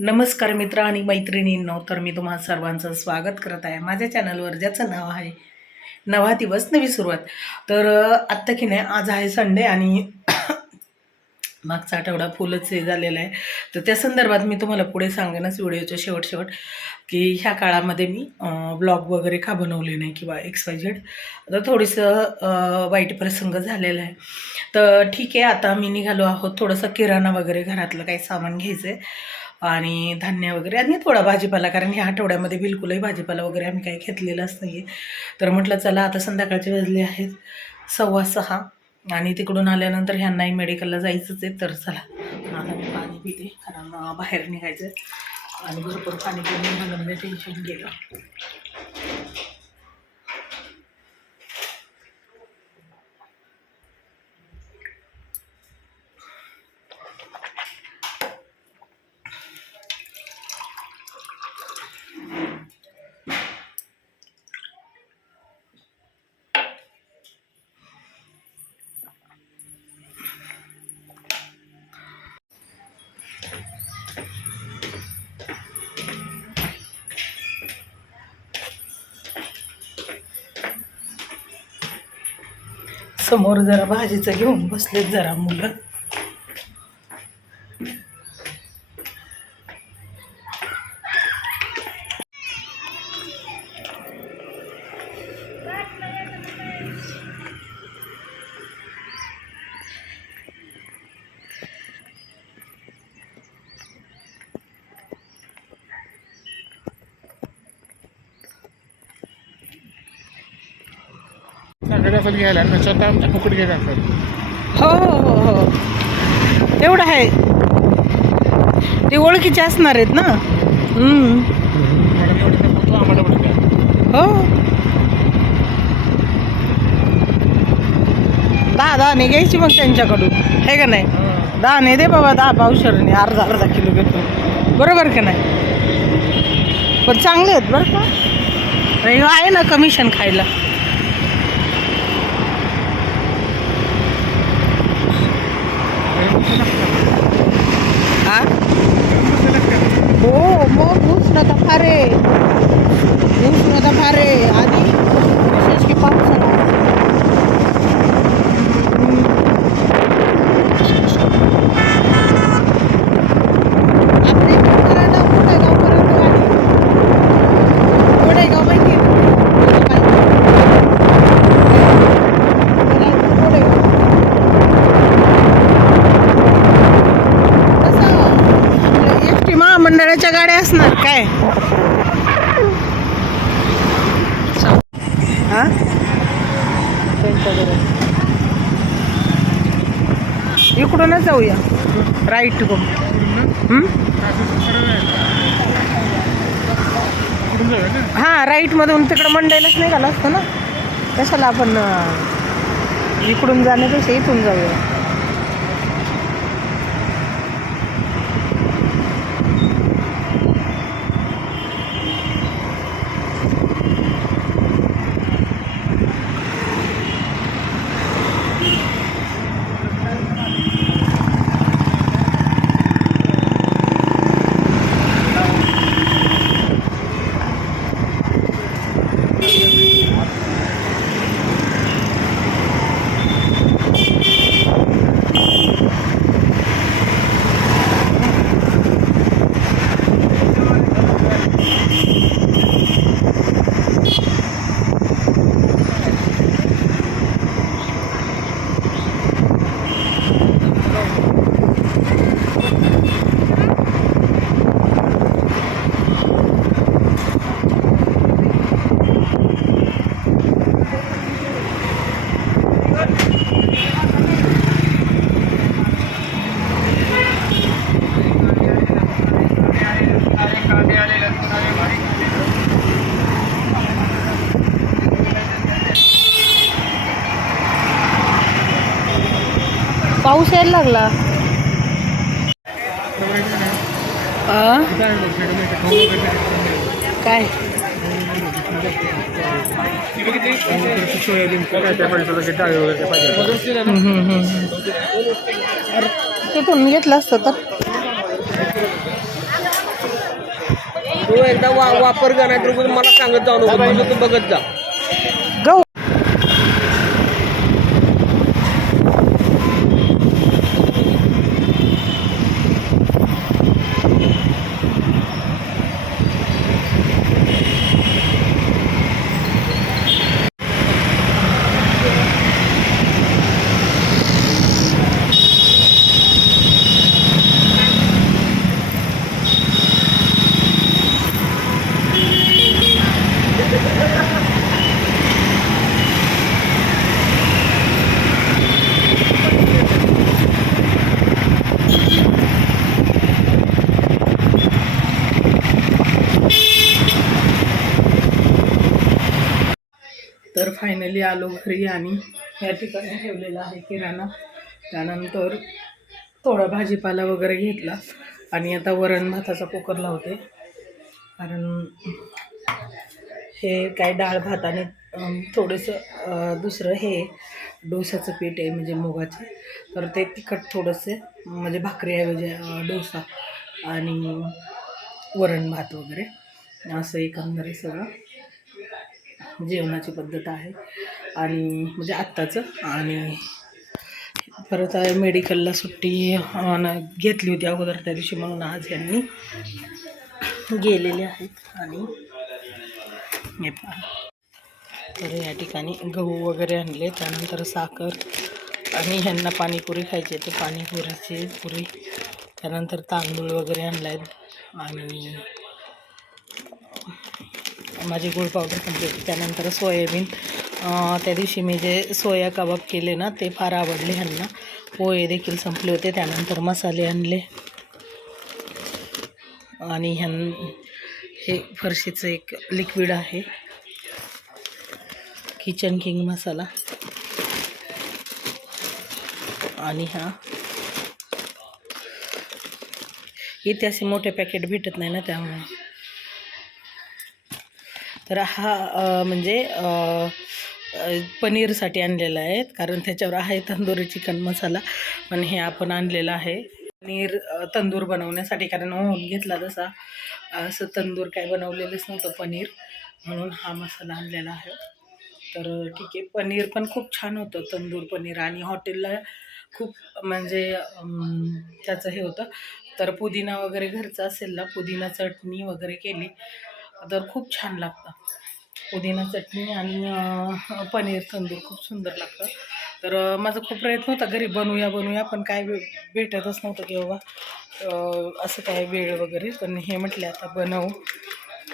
नमस्कार मित्र आणि मैत्रिणींनो, तर मी तुम्हा सर्वांचं स्वागत करत आहे माझ्या चॅनलवर, ज्याचं नाव आहे नवा दिवस नवी सुरुवात. तर आत्ता की नाही, आज आहे संडे आणि मागचा आठवडा फुलच हे झालेला आहे. तर त्या संदर्भात मी तुम्हाला पुढे सांगेनच व्हिडिओच्या शेवट की ह्या काळामध्ये मी ब्लॉग वगैरे का बनवले नाही किंवा XYZ. आता थोडंसं वाईट प्रसंग झालेला आहे. तर ठीक आहे, आता मी निघालो आहोत. थोडंसं किराणा वगैरे घरातलं काही सामान घ्यायचं आहे आणि धान्य वगैरे आणि थोडा भाजीपाला, कारण ह्या आठवड्यामध्ये बिलकुलही भाजीपाला वगैरे आम्ही काही घेतलेलाच नाही आहे. तर म्हटलं चला, आता संध्याकाळचे वाजले आहेत 6:15 आणि तिकडून आल्यानंतर ह्यांनाही मेडिकलला जायचंच आहे. तर चला, आता मी पाणी पिते कारण बाहेर निघायचं आहे आणि भरपूर पाणी पिऊन झालं म्हणजे टेन्शन गेलं. समोर जरा भाजीचं घेऊन बसलेत जरा मुलं. असं घ्यायला आणि स्वतः आमच्या फुकट घ्यायला असतात. हो हो हो हो, तेवढं आहे. ते ओळखीचे असणार आहेत ना. मॅडम एवढं तर आम्हाला पण द्या. हो, 10 घ्यायची मग त्यांच्याकडून, आहे का नाही? 10 दे बाबा, 10 पावशेरने अर्धा किलो घेतो, बरोबर का नाही? पण चांगले आहेत बरं का, हे आहे ना कमिशन खायला. हा हो, मग उष्णता फार आहे, आणि विशेष की पावसाळा. आपल्या इकडं कोरेगावपर्यंत गाडी, कोरेगाव माहिती आहे एस टी महामंडळाच्या गाड्या असणार काय? हा, इकडूनच जाऊया, राईट गो. हां, राईटमधून तिकडं मंडईलाच निघालं असतं ना, कशाला आपण इकडून जाण्यापेक्षा इथून जाऊया. पाऊस यायला लागला. काय सोयाबीन तिथून घेतलं असतं तर तू एकदा वापर का नाही तर मला सांगत जाऊ नको, तुझं तू बघत जा. गहू तर फायनली आलो घरी आणि या ठिकाणी ठेवलेला आहे किराणा. त्यानंतर थोडा भाजीपाला वगैरे घेतला आणि आता वरण भाताचा कुकर लावते. कारण हे काय डाळ भात आणि थोडंसं दुसरं हे डोसाचं पीठ आहे म्हणजे मुगाचे, तर ते तिखट थोडंसं म्हणजे भाकरीऐवजी डोसा आणि वरण भात वगैरे असं एकंदरीत सगळं जेवणाची पद्धत आहे. आणि म्हणजे आत्ताचं. आणि परत मेडिकलला सुट्टी घेतली होती अगोदर त्या दिवशी, म्हणून आज यांनी गेलेले आहेत. आणि हे पहा, तर या ठिकाणी गहू वगैरे आणले, त्यानंतर साखर आणि ह्यांना पाणीपुरी खायची तर पाणीपुरीची पुरी, त्यानंतर तांदूळ वगैरे आणले आहेत आणि माझी गुळ पावडर कंप्लीट. त्यानंतर सोयाबीन, त्या दिवशी मी जे सोया कबाब केले ना ते फार आवडले ह्यांना. पोहे देखील संपले होते. त्यानंतर मसाले आणले आणि हे फरशीचं एक लिक्विड आहे, किचन किंग मसाला. आणि हा इथे असे मोठे पॅकेट भेटत नाही ना त्यामुळे. तर हा म्हणजे पनीरसाठी आणलेला आहे, कारण त्याच्यावर आहे तंदुरी चिकन मसाला. पण हे आपण आणलेलं आहे पनीर तंदूर बनवण्यासाठी, कारण होऊन घेतला तसा असं तंदूर काय बनवलेलंच नव्हतं पनीर, म्हणून हा मसाला आणलेला आहे. तर ठीक आहे. पनीर पण खूप छान होतं तंदूर पनीर, आणि हॉटेलला खूप म्हणजे त्याचं हे होतं. तर पुदिना वगैरे घरचा असेल ना, पुदिना चटणी वगैरे केली तर खूप छान लागतं. पुदिना चटणी आणि पनीर तंदूर खूप सुंदर लागतं. तर माझा खूप प्रयत्न होता घरी बनवूया, पण काय भेटतच नव्हतं की बाबा असं काय वेळ वगैरे. पण हे म्हटले आता बनवू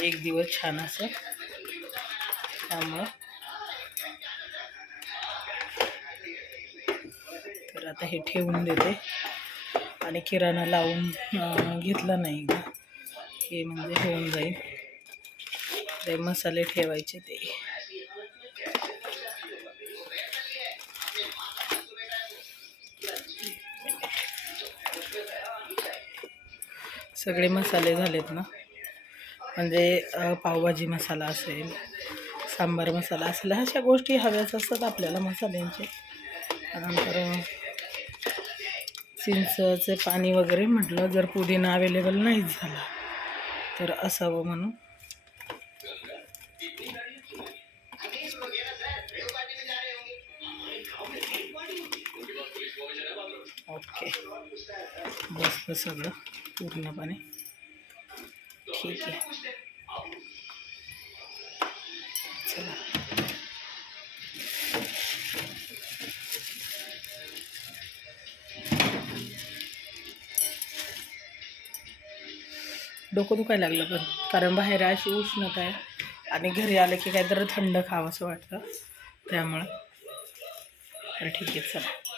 एक दिवस छान असं. त्यामुळं तर आता हे ठेवून देते आणि किराणा लावून घेतला नाही का हे म्हणजे होऊन जाईल. ते मसाले ठेवायचे ते सगळे मसाले झालेत ना, म्हणजे पावभाजी मसाला असेल, सांबार मसाला असेल, अशा गोष्टी हव्याच असतात आपल्याला मसाल्यांचे. नंतर चिंचचे पाणी वगैरे म्हटलं जर पुदिना अवेलेबल नाहीच झाला तर असावं म्हणून. ओके, बसलं सगळं पूर्णपणे ठीक आहे. चला, डोकं दुखायला लागलं पण, कारण बाहेर अशी उष्णता आहे आणि घरी आलं की काहीतरी थंड खावं असं वाटतं त्यामुळं. तर ठीक आहे, चला.